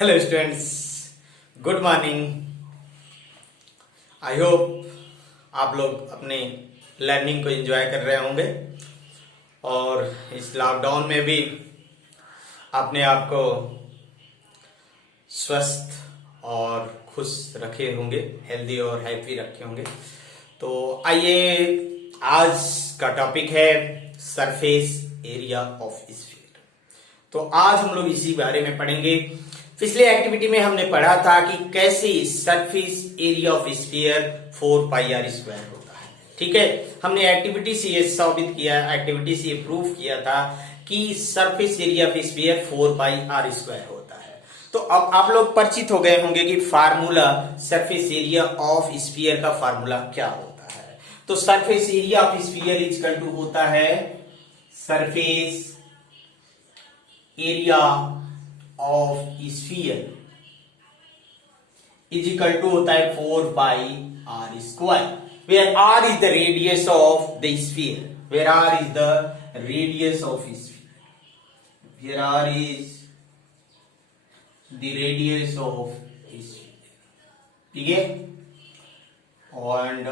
Hello students, good morning. I hope आप लोग अपने लर्निंग को एंजॉय कर रहे होंगे और इस लॉकडाउन में भी अपने आप को स्वस्थ और खुश रखे होंगे, हेल्दी और हैप्पी रखे होंगे। तो आइए, आज का टॉपिक है सरफेस एरिया ऑफ स्फीयर। तो आज हम लोग इसी बारे में पढ़ेंगे। पिछले एक्टिविटी में हमने पढ़ा था कि कैसे surface area of sphere 4πr² होता है। ठीक है, हमने एक्टिविटी से ये साबित किया, एक्टिविटी से ये प्रूव किया था कि surface area of sphere 4πr² होता है। तो अब आप लोग परिचित हो गए होंगे कि formula surface area of sphere का फार्मूला क्या होता है। तो surface area of sphere equal to होता है surface area of sphere is equal to होता है 4πr², where r is the radius of the sphere, where r is the radius of sphere, where r is the radius of sphere. ठीक है, and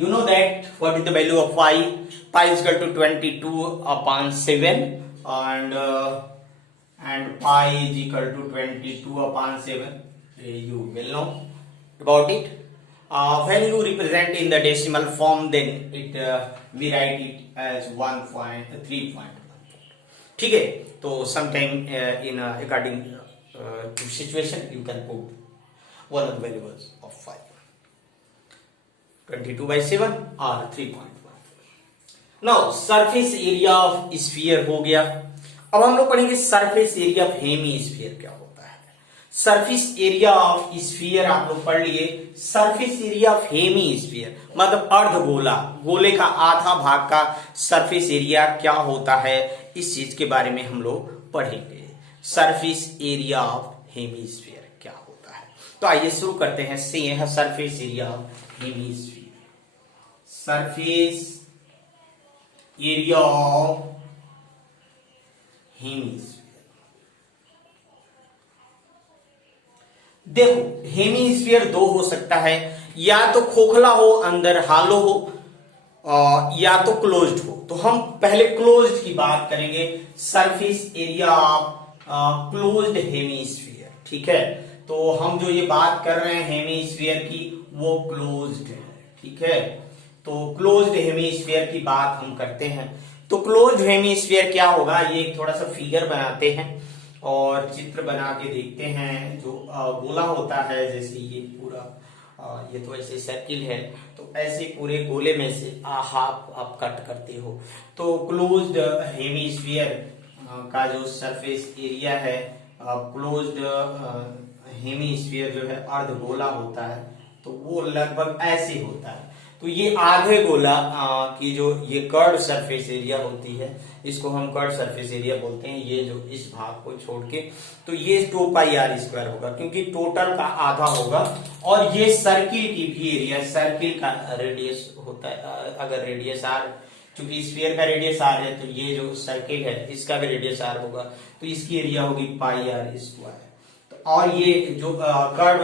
you know that what is the value of pi is equal to 22/7 and pi is equal to 22/7. You will know about it. When you represent in the decimal form, then it we write it as 1.3.1. ठीक है, तो sometime in according to situation you can put one of the values of pi, 22/7 or 3.1. Now surface area of sphere हो गया। अब हम लोग पढ़ेंगे surface area of hemisphere क्या होता है। सरफेस एरिया ऑफ स्फीयर आप लोग पढ़ लिए। Surface area of hemisphere मतलब अर्धगोला, गोले का आधा भाग का सरफेस एरिया क्या होता है, इस चीज के बारे में हम लोग पढ़ेंगे। Surface area of hemisphere क्या होता है। तो आइए शुरू करते हैं। से है surface area of hemisphere. Surface area of hemisphere. देखो, हेमीस्फीयर दो हो सकता है, या तो खोखला हो, अंदर हालो हो, या तो क्लोज्ड हो। तो हम पहले क्लोज्ड की बात करेंगे, surface area of closed hemisphere. ठीक है, तो हम जो ये बात कर रहे हैं हेमीस्फीयर की वो क्लोज्ड है। ठीक है, तो क्लोज्ड हेमीस्फीयर की बात हम करते हैं। तो क्लोज्ड हेमीस्फीयर क्या होगा, ये थोड़ा सा फिगर बनाते हैं और चित्र बना के देखते हैं। जो गोला होता है, जैसे ये पूरा ये तो ऐसे सर्किल है, तो ऐसे पूरे गोले में से हाफ आप कट करते हो। तो क्लोज्ड हेमीस्फीयर का जो सरफेस एरिया है, क्लोज्ड हेमीस्फीयर जो है अर्धगोला होता है, तो वो लगभग ऐसे होता है। तो ये आधे गोला की जो ये कर्व सरफेस एरिया होती है, इसको हम कर्व सरफेस एरिया बोलते हैं। ये जो इस भाग को छोड़ के, तो ये 2πr² होगा, क्योंकि टोटल का आधा होगा। और ये सर्किल की भी एरिया, सर्किल का रेडियस होता है। अगर रेडियस r, क्योंकि स्फीयर का रेडियस r है, तो ये जो सर्किल है इसका भी रेडियस r होगा, तो इसकी एरिया होगी πr²। और ये जो कर्व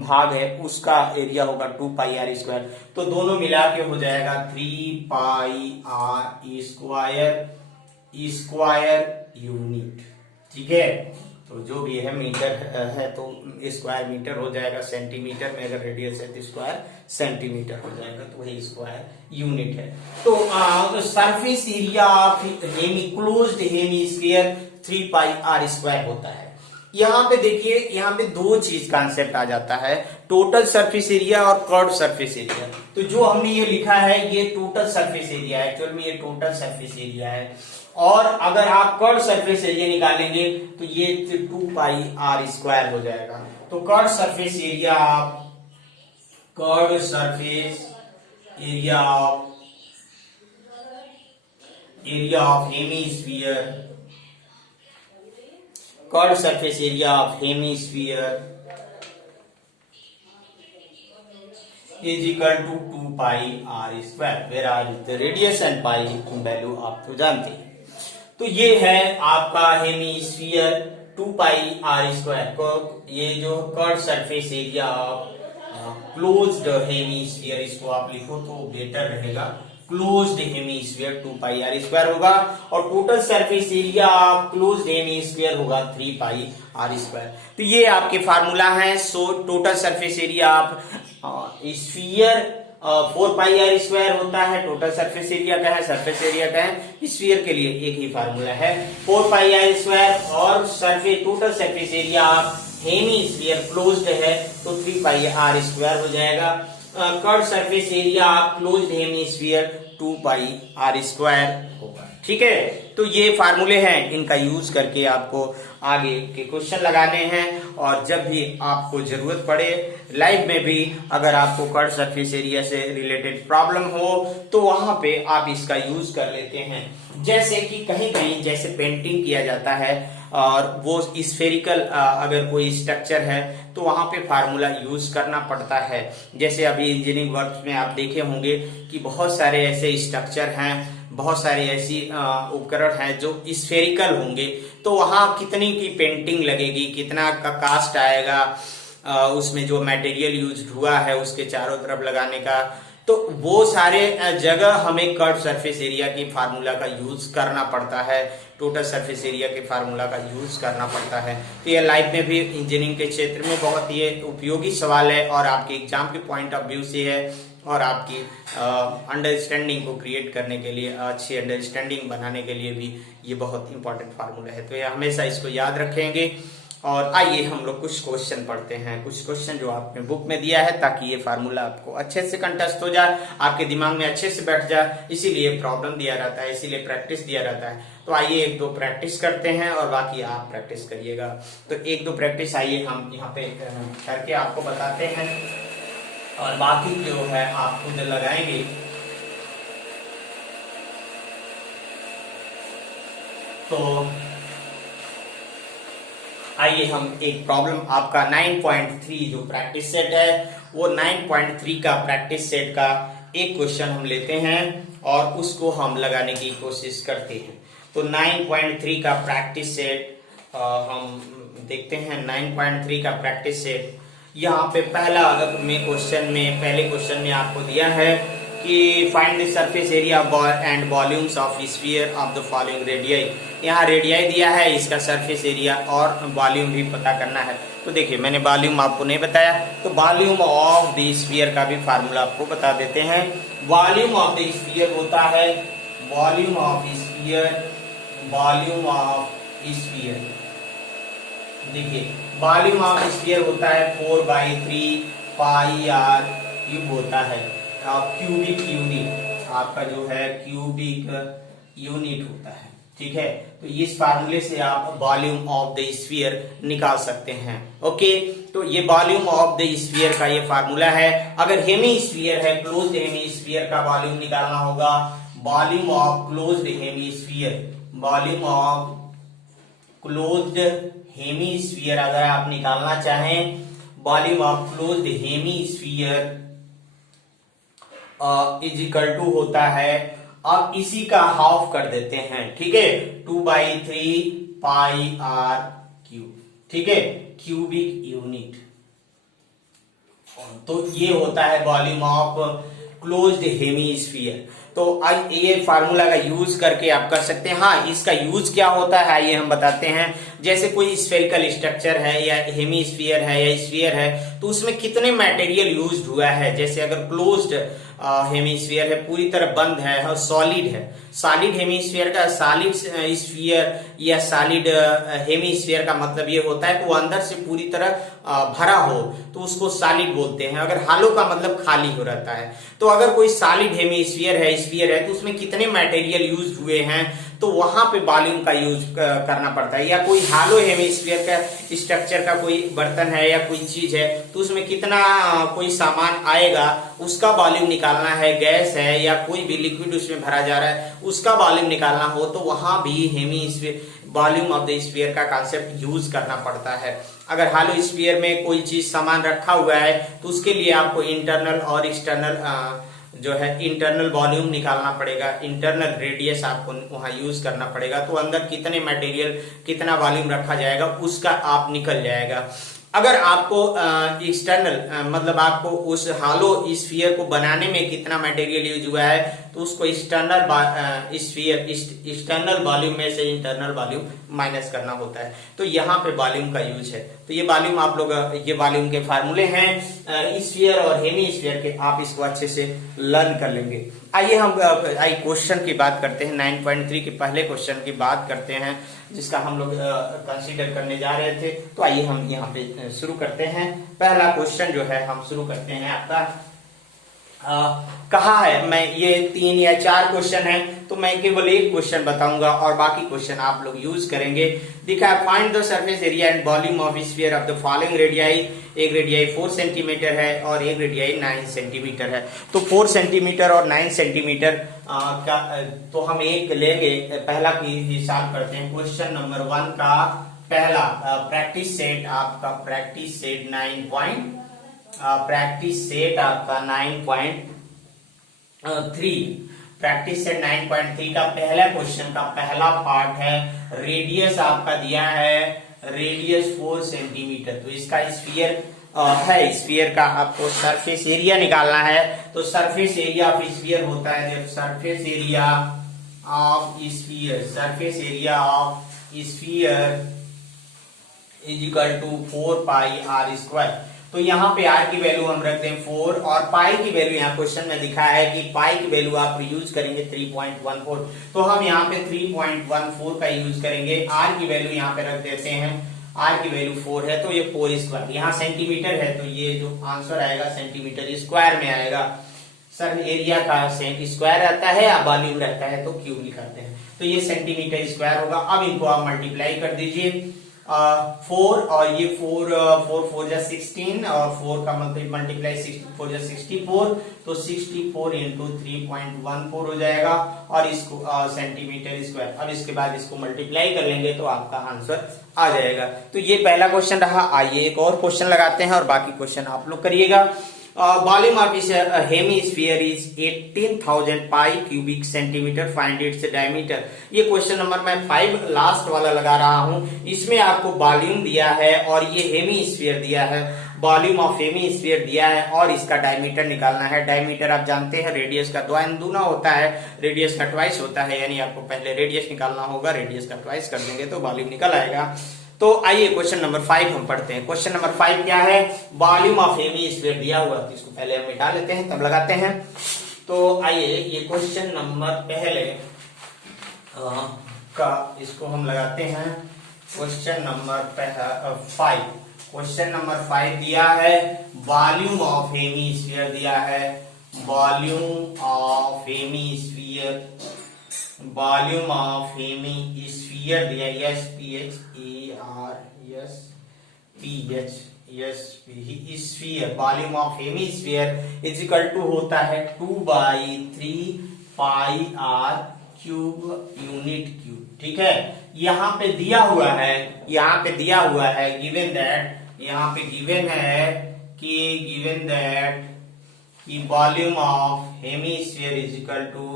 भाग है उसका एरिया होगा 2πr²। तो दोनों मिला के हो जाएगा 3πr² यूनिट। ठीक है, तो जो भी है मीटर है तो स्क्वायर मीटर हो जाएगा, सेंटीमीटर में अगर रेडियस है तो स्क्वायर सेंटीमीटर हो जाएगा, तो वही स्क्वायर यूनिट है। तो surface area of hemi closed hemisphere 3πr² होता है। यहां पे देखिए, यहां पे दो चीज कांसेप्ट आ जाता है, टोटल सरफेस एरिया और कर्व सरफेस एरिया। तो जो हमने ये लिखा है ये टोटल सरफेस एरिया है, एक्चुअल में ये टोटल सरफेस एरिया है। और अगर आप कर्व सरफेस एरिया निकालेंगे तो ये 2πr² हो जाएगा। तो curve surface area of hemisphere, curve surface area of hemisphere is equal to 2πr², where r is the radius and pi value आप तो जानते हैं। तो ये है आपका हेमीस्फीयर 2πr² को, ये जो curve surface area of closed hemisphere, इसको आप लिखो तो बेटर रहेगा। क्लोज्ड हेमीस्फीयर 2πr² होगा और total surface area of closed hemisphere होगा 3πr²। तो ये आपके फार्मूला है। So total surface area of sphere 4πr² होता है। टोटल सरफेस एरिया का है, सरफेस एरिया का है, स्फीयर के लिए एक ही फार्मूला है 4πr²। और surface total surface area of hemisphere closed है तो 3πr² हो जाएगा। Curve surface area of closed hemisphere 2πr² होगा। ठीक है, तो ये फार्मूले हैं, इनका यूज करके आपको आगे के क्वेश्चन लगाने हैं। और जब भी आपको जरूरत पड़े लाइफ में भी, अगर आपको कर्व सरफेस एरिया से रिलेटेड प्रॉब्लम हो तो वहां पे आप इसका यूज कर लेते हैं। जैसे कि कहीं कहीं जैसे पेंटिंग किया जाता है और वो स्फेरिकल अगर कोई स्ट्रक्चर है तो वहां पे फार्मूला यूज करना पड़ता है। जैसे अभी इंजीनियरिंग वर्क में आप देखे होंगे कि बहुत सारे ऐसे स्ट्रक्चर हैं, बहुत सारी ऐसी उपकरण हैं जो स्फेरिकल होंगे, तो वहां कितनी की पेंटिंग लगेगी, कितना का कास्ट आएगा, उसमें जो मटेरियल यूज हुआ है उसके चारों तरफ लगाने का, तो वो सारे जगह हमें कर्व सरफेस एरिया की फार्मूला का यूज करना पड़ता है, टोटल सरफेस एरिया के फार्मूला का यूज करना पड़ता है। तो ये लाइफ में भी इंजीनियरिंग के क्षेत्र में बहुत ये उपयोगी सवाल है और आपके एग्जाम के पॉइंट ऑफ व्यू से है और आपकी अंडरस्टैंडिंग को क्रिएट करने के लिए, अच्छी अंडरस्टैंडिंग बनाने के लिए भी ये बहुत इंपॉर्टेंट फार्मूला है। तो ये हमेशा इसको याद रखेंगे। और आइए हम लोग कुछ क्वेश्चन पढ़ते हैं, कुछ क्वेश्चन जो आपने बुक में दिया है, ताकि ये फार्मूला आपको अच्छे से कंटेस्ट हो जाए, आपके दिमाग में अच्छे से बैठ जाए। इसीलिए प्रॉब्लम दिया रहता है, इसीलिए प्रैक्टिस दिया रहता है। तो आइए एक दो प्रैक्टिस करते हैं और बाकी आप प्रैक्टिस करिएगा। तो एक दो प्रैक्टिस आइए हम यहाँ पे करके आपको बताते हैं और बाकी जो है आप खुद लगाएंगे। तो आइए हम एक प्रॉब्लम आपका 9.3 जो प्रैक्टिस सेट है, वो 9.3 का प्रैक्टिस सेट का एक क्वेश्चन हम लेते हैं और उसको हम लगाने की कोशिश करते हैं। तो 9.3 का प्रैक्टिस सेट हम देखते हैं। 9.3 का प्रैक्टिस सेट, यहाँ पे पहला में क्वेश्चन में, पहले क्वेश्चन में आपको दिया है कि find the surface area and volumes of sphere of the following radii. यहाँ रेडियाई दिया है, इसका सरफेस एरिया और वॉल्यूम भी पता करना है। तो देखिए मैंने वॉल्यूम आपको नहीं बताया, तो वॉल्यूम ऑफ द स्फीयर का भी फार्मूला आपको बता देते हैं। वॉल्यूम ऑफ द स्फीयर होता है, volume of sphere, volume of sphere, देखिए वॉल्यूम ऑफ स्फीयर होता है 4/3 πr³ होता है। क्यूबिक यूनिट आपका जो है क्यूबिक यूनिट होता है। ठीक है, तो इस फार्मूले से आप वॉल्यूम ऑफ द स्फीयर निकाल सकते हैं। ओके, तो ये वॉल्यूम ऑफ द स्फीयर का ये फार्मूला है। अगर हेमी स्फीयर है, क्लोज्ड हेमी स्फीयर का वॉल्यूम निकालना होगा, volume of closed hemisphere, volume of closed hemisphere अगर आप निकालना चाहें, volume of closed hemisphere is equal to होता है, अब इसी का हाफ कर देते हैं। ठीक है, 2/3 πr³। ठीक है, क्यूबिक यूनिट। तो ये होता है वॉल्यूम ऑफ क्लोज्ड हेमीस्फीयर। तो अब ये फार्मूला का यूज करके आप कर सकते हैं। हाँ, इसका यूज क्या होता है ये हम बताते हैं। जैसे कोई स्फेरिकल स्ट्रक्चर है या हेमीस्फीयर है या स्फीयर है, तो उसमें कितने मटेरियल यूज हुआ है। जैसे अगर क्लोज्ड हेमीस्फीयर है, पूरी तरह बंद है और सॉलिड है, सॉलिड हेमीस्फीयर का, सॉलिड स्फीयर या सॉलिड हेमीस्फीयर का मतलब ये होता है कि वो अंदर से पूरी तरह भरा हो, तो उसको सॉलिड बोलते हैं। अगर हालो का मतलब खाली हो रहता है। तो अगर कोई सॉलिड हेमीस्फीयर है, स्फीयर है, तो उसमें कितने मटेरियल यूज हुए हैं, तो वहां पे वॉल्यूम का यूज करना पड़ता है। या कोई हालो हेमीस्फीयर का स्ट्रक्चर का कोई बर्तन है या कोई चीज है, तो उसमें कितना कोई सामान आएगा, उसका वॉल्यूम निकालना है। गैस है या कोई भी लिक्विड उसमें भरा जा रहा है, उसका वॉल्यूम निकालना हो, तो वहां भी hemisphere, volume of the sphere का कॉन्सेप्ट यूज करना पड़ता है। अगर हालो स्फीयर में कोई चीज सामान रखा हुआ है, तो उसके लिए आपको इंटरनल और एक्सटर्नल जो है इंटरनल वॉल्यूम निकालना पड़ेगा, इंटरनल रेडियस आपको वहां यूज करना पड़ेगा, तो अंदर कितने मटेरियल कितना वॉल्यूम रखा जाएगा उसका आप निकल जाएगा। अगर आपको एक्सटर्नल मतलब आपको उस हालो स्फीयर को बनाने में कितना मटेरियल यूज हुआ है तो उसको एक्सटर्नल स्फीयर एक्सटर्नल वॉल्यूम में से इंटरनल वॉल्यूम माइनस करना होता है। तो यहाँ पे वॉल्यूम का यूज है। तो ये वॉल्यूम आप लोग ये वॉल्यूम के फार्मूले हैं स्फीयर और हेमी स्फीयर के, आप इसको अच्छे से लर्न कर लेंगे। आइए हम क्वेश्चन की बात करते हैं। 9.3 के पहले क्वेश्चन की बात करते हैं जिसका हम लोग कंसीडर करने जा रहे थे। तो आइए हम यहाँ पे शुरू करते हैं। पहला क्वेश्चन जो है हम शुरू करते हैं आपका कहा है, मैं ये 3 या 4 क्वेश्चन है तो मैं केवल एक क्वेश्चन बताऊंगा और बाकी क्वेश्चन आप लोग यूज करेंगे। दिखा है find the surface area and volume of sphere of the following radii. एक रेडियाई 4 सेंटीमीटर है और एक रेडियाई 9 सेंटीमीटर है। तो 4 सेंटीमीटर और 9 सेंटीमीटर का तो हम एक लेंगे। पहला की हिसाब करते हैं। क्वेश्चन नंबर 1 का पहला प्रैक्टिस सेट आपका प्रैक्टिस सेट 9.3 प्रैक्टिस सेट 9.3 का पहला क्वेश्चन का पहला पार्ट है। रेडियस आपका दिया है रेडियस 4 सेंटीमीटर। तो इसका स्फीयर है, स्फीयर का आपको सरफेस एरिया निकालना है। तो सरफेस एरिया ऑफ स्फीयर होता है surface area of sphere is equal to 4 pi r square. तो यहाँ पे आर की वैल्यू हम रखते हैं 4 और पाई की वैल्यू यहाँ क्वेश्चन में दिखा है कि पाई की वैल्यू आप यूज करेंगे 3.14। तो हम यहाँ पे 3.14 का यूज करेंगे। आर की वैल्यू यहाँ पे रख देते हैं, आर की वैल्यू 4 है तो ये 4 स्क्वायर, यहाँ सेंटीमीटर है तो ये जो आंसर आएगा सेंटीमीटर स्क्वायर में आएगा। सर एरिया का स्क्वायर रहता है या वॉल्यूम रहता है तो क्यूब लिखते हैं, तो ये सेंटीमीटर स्क्वायर होगा। अब इनको आप मल्टीप्लाई कर दीजिए 4 और ये 4 जा 16 और 4 का मल्टीप्लाई 4 जा 64 तो 64 इंटू 3.14 हो जाएगा और इसको सेंटीमीटर स्क्वायर। अब इसके बाद इसको मल्टीप्लाई कर लेंगे तो आपका आंसर आ जाएगा। तो ये पहला क्वेश्चन रहा। आइए एक और क्वेश्चन लगाते हैं और बाकी क्वेश्चन आप लोग करिएगा। Volume of hemisphere is 18,000 pi cubic centimetre, find its diameter. ये क्वेश्चन नंबर मैं 5 लास्ट वाला लगा रहा हूं। इसमें आपको वॉल्यूम दिया है और ये हेमी स्फीयर दिया है, वॉल्यूम ऑफ हेमी स्फीयर दिया है और इसका डायमीटर निकालना है। डायमीटर आप जानते हैं रेडियस का दूना होता है, रेडियस का ट्वाइस होता है, यानी आपको पहले रेडियस निकालना होगा, रेडियस का ट्वाइस कर देंगे तो वॉल्यूम निकल आएगा। तो आइए क्वेश्चन नंबर 5 हम पढ़ते हैं। क्वेश्चन नंबर 5 क्या है, वॉल्यूम ऑफ हेमी स्फीयर दिया हुआ, तो इसको पहले हम मिटा लेते हैं तब लगाते हैं। तो आइए ये क्वेश्चन नंबर पहले का इसको हम लगाते हैं। क्वेश्चन नंबर 5, क्वेश्चन नंबर 5 दिया है वॉल्यूम ऑफ हेमी स्फीयर दिया है, volume of hemisphere, volume of hemisphere दिया sphere, volume of hemisphere is equal to होता है 2/3 pi r cube unit cube. ठीक है, यहाँ पे दिया हुआ है, गिवन दैट, यहाँ पे गिवन है कि volume of hemisphere is equal to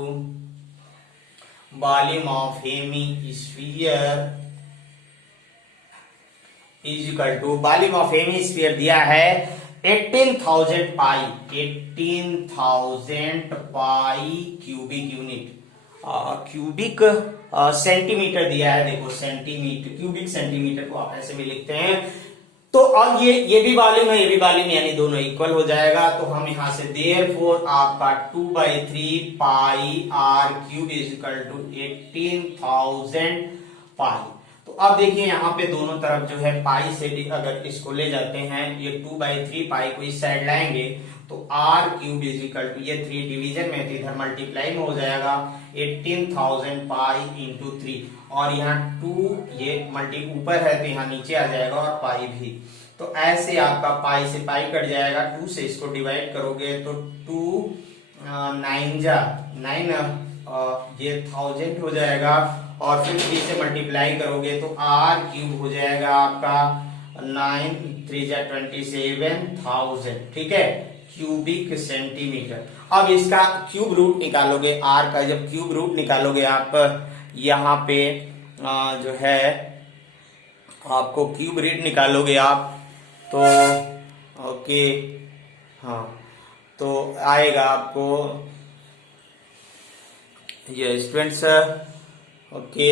volume of hemisphere is equal to volume of hemisphere दिया है 18,000 pi cubic unit, cubic centimetre दिया है। देखो सेंटीमीटर, क्यूबिक सेंटीमीटर को आप ऐसे भी लिखते हैं। तो अब ये भी वॉल्यूम है, ये भी वॉल्यूम, यानी दोनों इक्वल हो जाएगा। तो हम यहां से देयरफॉर आपका 2/3 pi r cube is equal to 18,000 pi. तो अब देखिए यहाँ पे दोनों तरफ जो है पाई से अगर इसको ले जाते हैं, ये 2/3 पाई को इस साइड लाएंगे तो r cube is equal to, ये 3 डिवीजन में थी, इधर मल्टीप्लाई में हो जाएगा 18,000 पाई इंटू 3 और यहाँ 2 ये ऊपर है तो यहाँ नीचे आ जाएगा और पाई भी। तो ऐसे आपका पाई से पाई कट जाएगा, 2 से इसको डिवाइड करोगे तो 2 9 जा 9 ये 1000 हो जाएगा और फिर 3 से मल्टीप्लाई करोगे तो आर क्यूब हो जाएगा आपका 9 3 जा 27,000। ठीक है, क्यूबिक सेंटीमीटर। अब इसका क्यूब रूट निकालोगे, आर का जब क्यूब रूट निकालोगे आप यहाँ पे जो है आपको क्यूब रूट निकालोगे आप तो ओके, हाँ तो आएगा आपको ये स्टूडेंट्स ओके,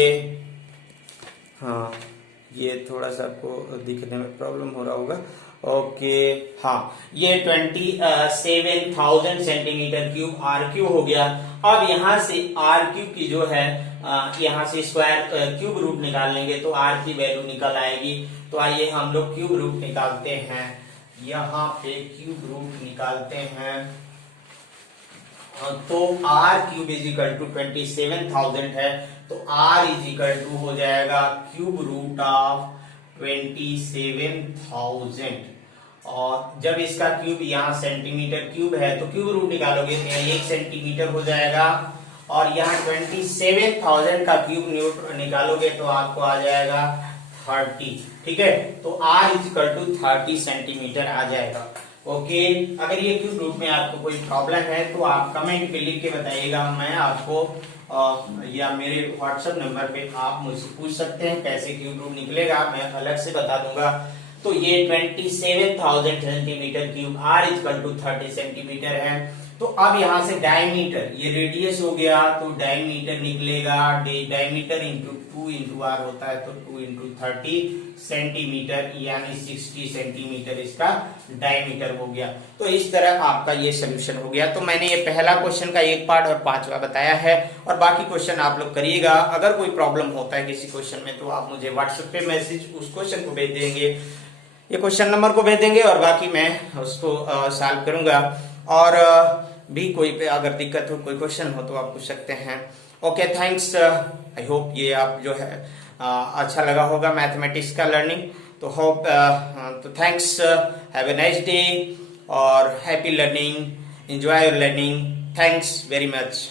हाँ ये थोड़ा सा आपको दिखने में प्रॉब्लम हो रहा होगा। ओके हाँ, ये 27,000 सेंटीमीटर क्यूब आर क्यूब हो गया। अब यहाँ से आर क्यूब की जो है यहाँ से स्क्वायर क्यूब रूट निकाल लेंगे तो आर की वैल्यू निकल आएगी। तो आइए हम लोग क्यूब रूट निकालते हैं, यहाँ पे क्यूब रूट निकालते हैं। तो r cube is equal to 27,000 है, तो आर इज इक्वल टू हो जाएगा क्यूब रूट ऑफ 27,000। और जब इसका क्यूब यहाँ सेंटीमीटर क्यूब है तो क्यूब रूट निकालोगे तो यहाँ 1 सेंटीमीटर हो जाएगा, और यहाँ 27,000 का क्यूब निकालोगे तो आपको आ जाएगा 30। ठीक है, तो r is equal to 30 centimetre आ जाएगा। ओके, अगर ये क्यूब रूट में आपको कोई प्रॉब्लम है तो आप कमेंट पे लिख के बताइएगा, मैं आपको या मेरे व्हाट्सएप नंबर पे आप मुझसे पूछ सकते हैं कैसे क्यूब रूट निकलेगा, मैं अलग से बता दूंगा। तो ये 27,000 centimetre cube r equal to 30 centimetre है। तो अब यहाँ से डायमीटर, ये रेडियस हो गया तो डायमीटर निकलेगा, डायमीटर इंटू 2 इंटू आर होता है तो 2 इंटू 30 सेंटीमीटर यानी 60 सेंटीमीटर इसका डायमीटर हो गया। तो इस तरह आपका ये सोल्यूशन हो गया। तो मैंने ये पहला क्वेश्चन का एक पार्ट और 5वां बताया है, और बाकी क्वेश्चन आप लोग करिएगा। अगर कोई प्रॉब्लम होता है किसी क्वेश्चन में तो आप मुझे व्हाट्सएप पे मैसेज उस क्वेश्चन को भेज देंगे, ये क्वेश्चन नंबर को भेज देंगे और बाकी मैं उसको सॉल्व करूंगा। और भी कोई पे अगर दिक्कत हो, कोई क्वेश्चन हो तो आप पूछ सकते हैं। ओके थैंक्स, आई होप ये आप जो है अच्छा लगा होगा मैथमेटिक्स का लर्निंग। तो होप तो thanks, have a nice day और happy learning, enjoy your learning, thanks very much.